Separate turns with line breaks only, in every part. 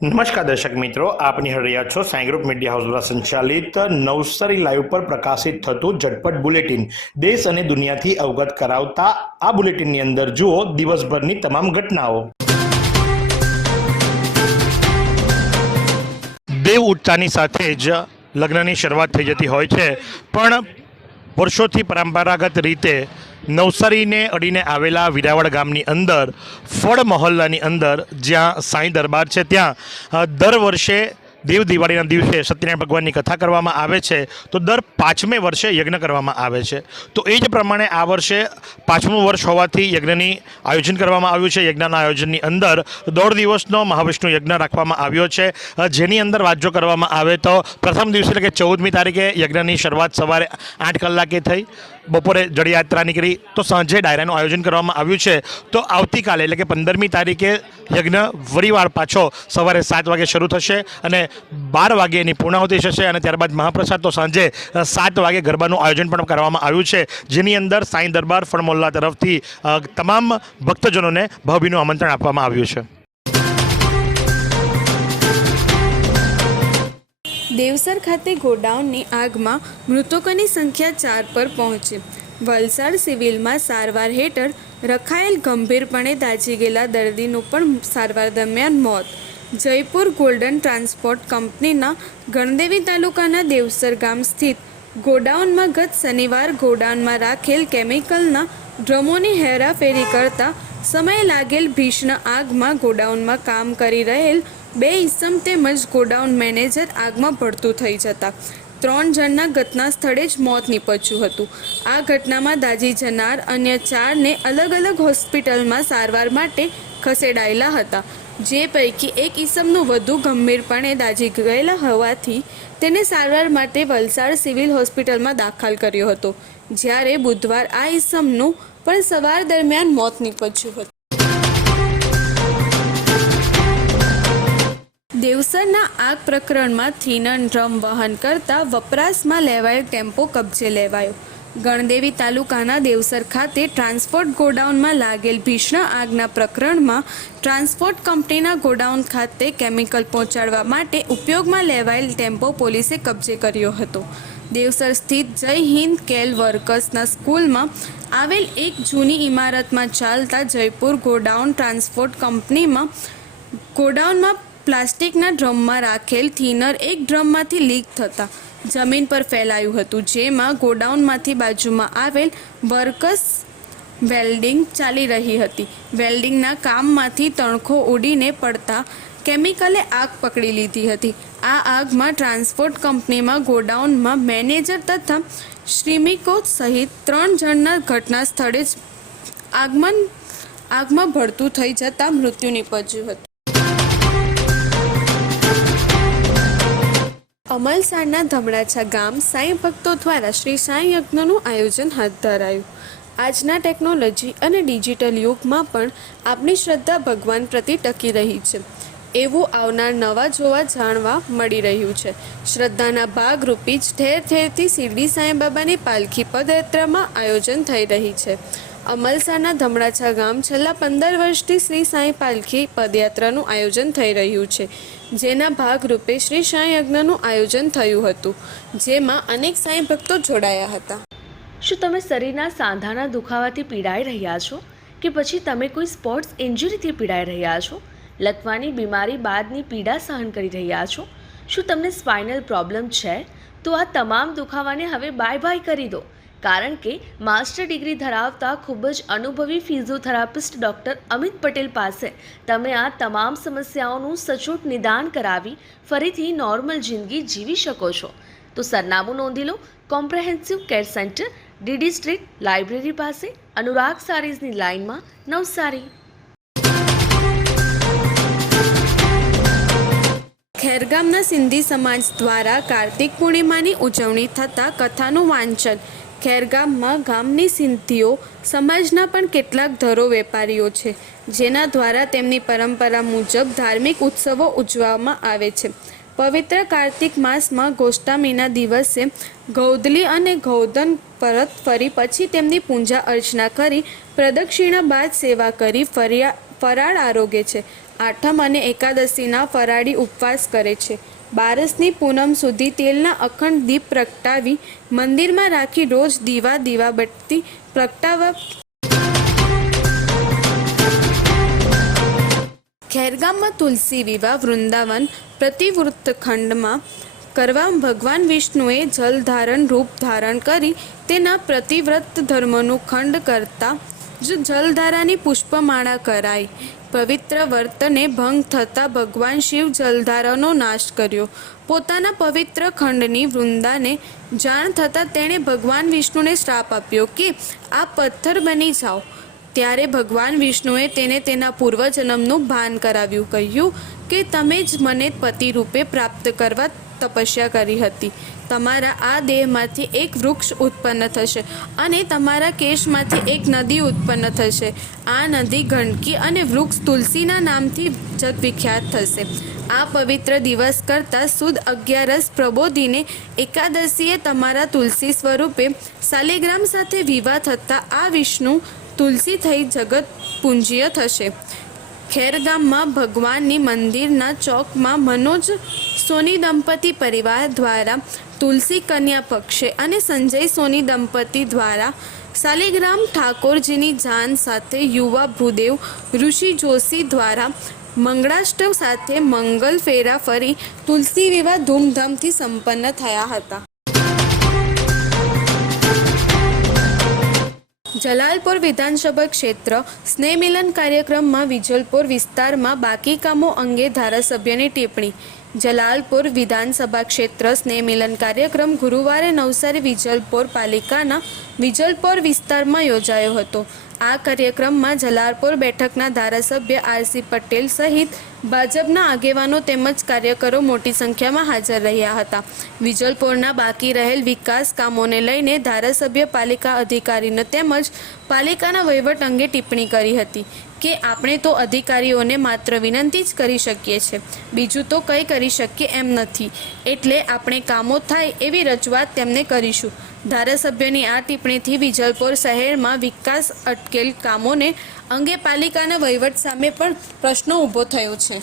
નમસ્કાર દર્શક મિત્રો, આપ નિહાળી છો સાંઈ ગ્રુપ મીડિયા હાઉસ દ્વારા સંચાલિત નવસારી લાઈવ પર પ્રકાશિત થતું ઝટપટ બુલેટિન. દેશ અને દુનિયાથી અવગત કરાવતા આ બુલેટિનની અંદર જુઓ દિવસભરની તમામ ઘટનાઓ. દેવ ઉઠતાની સાથે જ લગ્નની શરૂઆત થઈ જતી હોય છે, પણ વર્ષોથી પરંપરાગત રીતે નવસારીને અડીને આવેલા વિરાવળ ગામની અંદર, ફળ મહોલ્લાની અંદર, જ્યાં સાંઈ દરબાર છે, ત્યાં દર વર્ષે દેવ દિવાળીના દિવસે સત્યનારાયણ ભગવાનની કથા કરવામાં આવે છે. તો દર પાંચમે વર્ષે યજ્ઞ કરવામાં આવે છે. તો એ જ પ્રમાણે આ વર્ષે પાંચમું વર્ષ હોવાથી યજ્ઞની આયોજન કરવામાં આવ્યું છે. યજ્ઞના આયોજનની અંદર દોઢ દિવસનો મહાવિષ્ણુ યજ્ઞ રાખવામાં આવ્યો છે. જેની અંદર જો કરવામાં આવે તો પ્રથમ દિવસે એટલે કે ચૌદમી તારીખે યજ્ઞની શરૂઆત સવારે આઠ કલાકે થઈ. બપોરે જળયાત્રા નીકળી તો સાંજે ડાયરાનું આયોજન કરવામાં આવ્યું છે. તો આવતીકાલે એટલે કે પંદરમી તારીખે યજ્ઞ ફરીવાર પાછો સવારે સાત વાગે શરૂ થશે અને બાર વાગે એની પૂર્ણાહુતિ થશે અને ત્યારબાદ મહાપ્રસાદ. તો સાંજે સાત વાગે ગરબાનું આયોજન પણ કરવામાં આવ્યું છે. જેની અંદર સાંઈ દરબાર ફળમોલ્લા તરફથી તમામ ભક્તજનોને ભાવભીનું આમંત્રણ આપવામાં આવ્યું છે.
દેવસર ખાતે ગોડાઉનની આગમાં મૃતકોની સંખ્યા ચાર પર પહોંચી. વલસાડ સિવિલમાં સારવાર હેઠળ રખાયેલ ગંભીરપણે દાઝી ગયેલા દર્દીનું પણ સારવાર દરમિયાન મોત. જયપુર ગોલ્ડન ટ્રાન્સપોર્ટ કંપનીના ગણદેવી તાલુકાના દેવસર ગામ સ્થિત ગોડાઉનમાં ગત શનિવાર ગોડાઉનમાં રાખેલ કેમિકલના ડ્રમોની હેરાફેરી કરતા સમય લાગેલ ભીષણ આગમાં ગોડાઉનમાં કામ કરી રહેલ બે ઈસમ તેમજ ગોડાઉન મેનેજર આગમાં ભડતું થઈ જતા. ત્રણ જણના ઘટના સ્થળે જ મોત નીપજ્યું હતું. આ ઘટનામાં દાજી જનાર અન્ય ચારને અલગ અલગ હોસ્પિટલમાં સારવાર માટે ખસેડાયેલા હતા. જે પૈકી એક ઈસમનું વધુ ગંભીરપણે દાજી ગયેલા હોવાથી તેને સારવાર માટે વલસાડ સિવિલ હોસ્પિટલમાં દાખલ કર્યો હતો. જ્યારે બુધવાર આ ઈસમનું પણ સવાર દરમિયાન મોત નીપજ્યું હતું. દેવસરના આગ પ્રકરણમાં થીનન ડ્રમ વહન કરતા વપરાશમાં લેવાયેલ ટેમ્પો કબજે લેવાયો. ગણદેવી તાલુકાના દેવસર ખાતે ટ્રાન્સપોર્ટ ગોડાઉનમાં લાગેલ ભીષણ આગના પ્રકરણમાં ટ્રાન્સપોર્ટ કંપનીના ગોડાઉન ખાતે કેમિકલ પહોંચાડવા માટે ઉપયોગમાં લેવાયેલ ટેમ્પો પોલીસે કબજે કર્યો હતો. દેવસર સ્થિત જય હિન્દ કેલ વર્કર્સના સ્કૂલમાં આવેલ એક જૂની ઇમારતમાં ચાલતા જયપુર ગોડાઉન ટ્રાન્સપોર્ટ કંપનીમાં ગોડાઉનમાં પ્લાસ્ટિકના ડ્રમમાં રાખેલ થિનર એક ડ્રમમાંથી લીક થતાં જમીન પર ફેલાયું હતું, જેમાં ગોડાઉનમાંથી બાજુમાં આવેલ વર્કર્સ વેલ્ડિંગ ચાલી રહી હતી. વેલ્ડિંગના કામમાંથી તણખો ઉડીને પડતા કેમિકલે આગ પકડી લીધી હતી. આ આગમાં ટ્રાન્સપોર્ટ કંપનીમાં ગોડાઉનમાં મેનેજર તથા શ્રીમિકો સહિત ત્રણ જણના ઘટના સ્થળે જ આગમન, આગમાં ભળતું થઈ જતાં મૃત્યુ નીપજ્યું હતું. અમલસાડના ધમડાછા ગામ સાંઈ ભક્તો દ્વારા શ્રી સાંઈ યજ્ઞનું આયોજન હાથ ધરાયું. આજના ટેકનોલોજી અને ડિજિટલ યુગમાં પણ આપણી શ્રદ્ધા ભગવાન પ્રતિ ટકી રહી છે. એવું આવનાર નવા જોવા જાણવા મળી રહ્યું છે. શ્રદ્ધાના ભાગરૂપી જ ઠેર ઠેરથી શિરડી સાંઈબાબાની પાલખી પદયાત્રામાં આયોજન થઈ રહી છે. અમલસાના ધમડાછા ગામ છેલ્લા પંદર વર્ષથી શ્રી સાંઈ પાલખી પદયાત્રાનું આયોજન થઈ રહ્યું છે. જેના ભાગરૂપે શ્રી સાંઈ યજ્ઞનું આયોજન થયું હતું, જેમાં અનેક સાંઈ ભક્તો જોડાયા હતા.
શું તમે શરીરના સાંધાના દુખાવાથી પીડાઈ રહ્યા છો? કે પછી તમે કોઈ સ્પોર્ટ્સ ઇન્જરીથી પીડાઈ રહ્યા છો? લકવાની બીમારી બાદની પીડા સહન કરી રહ્યા છો? શું તમને સ્પાઇનલ પ્રોબ્લેમ છે? તો આ તમામ દુખાવાને હવે બાય બાય કરી દો. કારણ કે માસ્ટર ડિગ્રી ધરાવતા ખૂબ જ અનુભવી ફિઝિયોથેરાપિસ્ટ ડૉક્ટર અમિત પટેલ પાસે તમે આ તમામ સમસ્યાઓનું સચોટ નિદાન કરાવી ફરીથી નોર્મલ જિંદગી જીવી શકો છો. તો સરનામું નોંધી લો, comprehensive care centre, DD street, library પાસે, અનુરાગ સારીઝની લાઇનમાં, નવસારી.
ખેરગામના સિંધી સમાજ દ્વારા કાર્તિક પૂર્ણિમાની ઉજવણી થતાં કથાનું વાંચન ખેરગામમાં ગામની સિંધીઓ સમાજના પણ કેટલાક ધરો વેપારીઓ છે, જેના દ્વારા તેમની પરંપરા મુજબ ધાર્મિક ઉત્સવો ઉજવવામાં આવે છે. પવિત્ર કાર્તિક માસમાં ગોષ્ટામીના દિવસે ગૌદલી અને ગૌધન પરત ફરી પછી તેમની પૂજા અર્ચના કરી પ્રદક્ષિણા બાદ સેવા કરી ફરિયા, ફરાળ આરોગે છે. આઠમ અને એકાદશીના ફરાળી ઉપવાસ કરે છે. બારસની પૂનમ સુધી તેલના અખંડ દીપ પ્રગટાવી મંદિરમાં રાખી રોજ દીવા દીવા બટતી પ્રગટાવવા ખેરગામમાં તુલસી વિવાહ વૃંદાવન પ્રતિવૃત્ત ખંડમાં કરવા ભગવાન વિષ્ણુએ જલ ધારણ રૂપ ધારણ કરી તેના પ્રતિવ્રત ધર્મનું ખંડ કરતા જ જલધારાની પુષ્પમાળા કરાઈ. પવિત્ર વર્તને ભંગ થતાં ભગવાન શિવ જલધારાનો નાશ કર્યો. પોતાના પવિત્ર ખંડની વૃંદાને જાણ થતાં તેણે ભગવાન વિષ્ણુને શ્રાપ આપ્યો કે આ પથ્થર બની જાઓ. ત્યારે ભગવાન વિષ્ણુએ તેને તેના પૂર્વજન્મનું ભાન કરાવ્યું, કહ્યું કે તમે જ મને પતિ રૂપે પ્રાપ્ત કરવા તપસ્યા કરી હતી. તમારા આ દેહમાંથી એક વૃક્ષ ઉત્પન્ન થશે અને તમારા કેશમાંથી એક નદી ઉત્પન્ન થશે. આ નદી ગંડકી અને વૃક્ષ તુલસીના નામથી જગવિખ્યાત થશે. આ પવિત્ર દિવસ કરતાં સુદ અગિયારસ પ્રબોધીને એકાદશીએ તમારા તુલસી સ્વરૂપે શાલિગ્રામ સાથે વિવાહ થતાં આ વિષ્ણુ તુલસી થઈ જગત પૂંજ્ય થશે. ખેરગામમાં ભગવાનની મંદિરના ચોકમાં મનોજ સોની દંપતી પરિવાર દ્વારા તુલસી કન્યા પક્ષે અને સંજય સોની દંપતી દ્વારા શાલિગ્રામ ઠાકોરજીની જાન સાથે યુવા ભૂદેવ ઋષિ જોશી દ્વારા મંગળાષ્ટમ સાથે મંગલ ફેરા ફરી તુલસી વિવાહ ધૂમધામથી સંપન્ન થયા હતા. જલાલપુર વિધાનસભા ક્ષેત્ર સ્નેહમિલન કાર્યક્રમમાં વિજલપુર વિસ્તારમાં બાકી કામો અંગે ધારાસભ્યની ટિપ્પણી જલાલપુર વિધાનસભા ક્ષેત્ર સ્નેહ મિલન કાર્યક્રમ ગુરુવારે નવસારી વિજલપોર પાલિકાના વિજલપોર વિસ્તારમાં યોજાયો હતો. આ કાર્યક્રમમાં જલાલપુર બેઠકના ધારાસભ્ય આરસી પટેલ સહિત ભાજપના આગેવાનો તેમજ કાર્યકરો મોટી સંખ્યામાં હાજર રહ્યા હતા. વિજલપોરના બાકી રહેલ વિકાસ કામોને લઈને ધારાસભ્ય પાલિકા અધિકારીને તેમજ પાલિકાના વહીવટ અંગે ટિપ્પણી કરી હતી. કે આપણે તો અધિકારીઓને માત્ર વિનંતી જ કરી શકીએ છીએ બીજું તો કંઈ કરી શકીએ એમ નથી. એટલે આપણે કામો થાય એવી રજૂઆત તેમને કરીશું. ધારાસભ્યની આ ટિપ્પણીથી વિજલપોર શહેરમાં વિકાસ અટકેલ કામોને અંગે પાલિકાના વહીવટ સામે પણ પ્રશ્નો ઊભો થયો છે.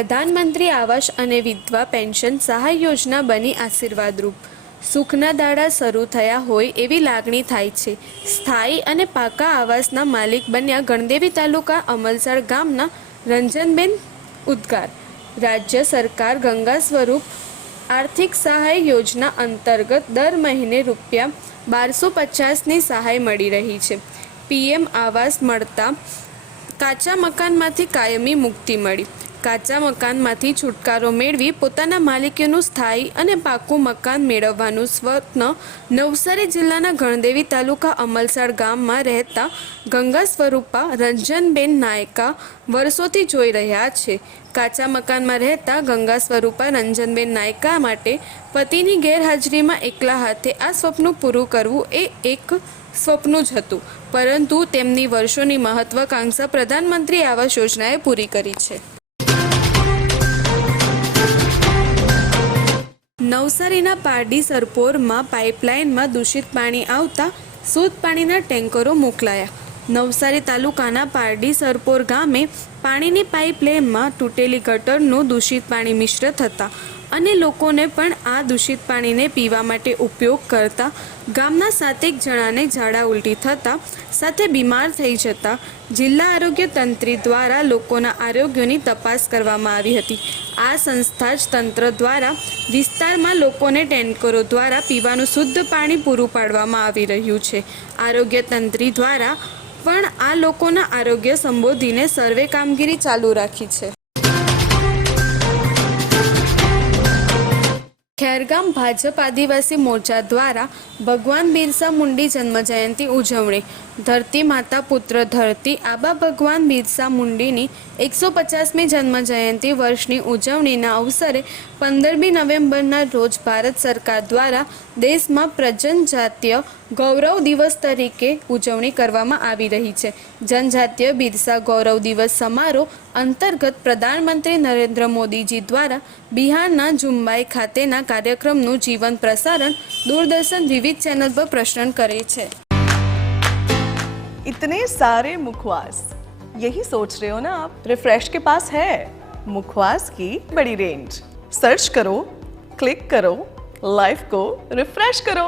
પ્રધાનમંત્રી આવાસ અને વિધવા પેન્શન સહાય યોજના બની આશીર્વાદરૂપ. સુખના દાડા શરૂ થયા હોય એવી લાગણી થાય છે. સ્થાયી અને પાકા આવાસના માલિક બન્યા ગણદેવી તાલુકા અમલસાડ ગામના રંજનબેન ઉદ્ગાર. રાજ્ય સરકાર ગંગા સ્વરૂપ આર્થિક સહાય યોજના અંતર્ગત દર મહિને રૂપિયા બારસો પચાસની સહાય મળી રહી છે. પીએમ આવાસ મળતા કાચા મકાનમાંથી કાયમી મુક્તિ મળી. કાચા મકાનમાંથી છુટકારો મેળવી પોતાના માલિકીનું સ્થાયી અને પાકું મકાન મેળવવાનું સ્વપ્ન નવસારી જિલ્લાના ગણદેવી તાલુકા અમલસાડ ગામમાં રહેતા ગંગા સ્વરૂપા રંજનબેન નાયકા વર્ષોથી જોઈ રહ્યા છે. કાચા મકાનમાં રહેતા ગંગા સ્વરૂપા રંજનબેન નાયકા માટે પતિની ગેરહાજરીમાં એકલા હાથે આ સ્વપ્ન પૂરું કરવું એ એક સ્વપ્ન જ હતું. પરંતુ તેમની વર્ષોની મહત્વાકાંક્ષા પ્રધાનમંત્રી આવાસ યોજનાએ પૂરી કરી છે. નવસારીના પારડી સરપોરમાં પાઇપલાઇનમાં દૂષિત પાણી આવતા શુદ્ધ પાણીના ટેન્કરો મોકલાયા. નવસારી તાલુકાના પારડી સરપોર ગામે પાણીની પાઇપલાઇનમાં તૂટેલી ગટરનું દૂષિત પાણી મિશ્ર થતાં અને લોકોને પણ આ દૂષિત પાણીને પીવા માટે ઉપયોગ કરતા ગામના સાતેક જણાને ઝાડા ઉલટી થતાં સાથે બીમાર થઈ જતા જિલ્લા આરોગ્ય તંત્રી દ્વારા લોકોના આરોગ્યની તપાસ કરવામાં આવી હતી. આ સંસ્થા જ તંત્ર દ્વારા વિસ્તારમાં લોકોને ટેન્કરો દ્વારા પીવાનું શુદ્ધ પાણી પૂરું પાડવામાં આવી રહ્યું છે. આરોગ્ય તંત્રી દ્વારા પણ આ લોકોના આરોગ્ય સંબોધીને સર્વે કામગીરી ચાલુ રાખી છે. ખેરગામ ભાજપ આદિવાસી મોરચા દ્વારા ભગવાન બિરસા મુંડી જન્મજયંતિ ઉજવણી. ધરતી માતા પુત્ર ધરતી આબા ભગવાન બિરસા મુંડીની એકસો પચાસમી જન્મજયંતિ વર્ષની ઉજવણીના અવસરે પંદરમી નવેમ્બરના રોજ ભારત સરકાર દ્વારા દેશમાં પ્રજનજાતીય ગૌરવ દિવસ તરીકે ઉજવણી કરવામાં આવી રહી છે જનજાતીય બિરસા ગૌરવ દિવસ સમારોહ અંતર્ગત પ્રધાનમંત્રી નરેન્દ્ર મોદીજી દ્વારા બિહારના જુમ્બાઈ ખાતેના કાર્યક્રમનું જીવન પ્રસારણ દૂરદર્શન વિવિધ ચેનલ પર પ્રસારણ કરે છે
इतने सारे मुखवास यही सोच रहे हो ना आप रिफ्रेश के पास है मुखवास की बड़ी रेंज सर्च करो क्लिक करो लाइफ को रिफ्रेश करो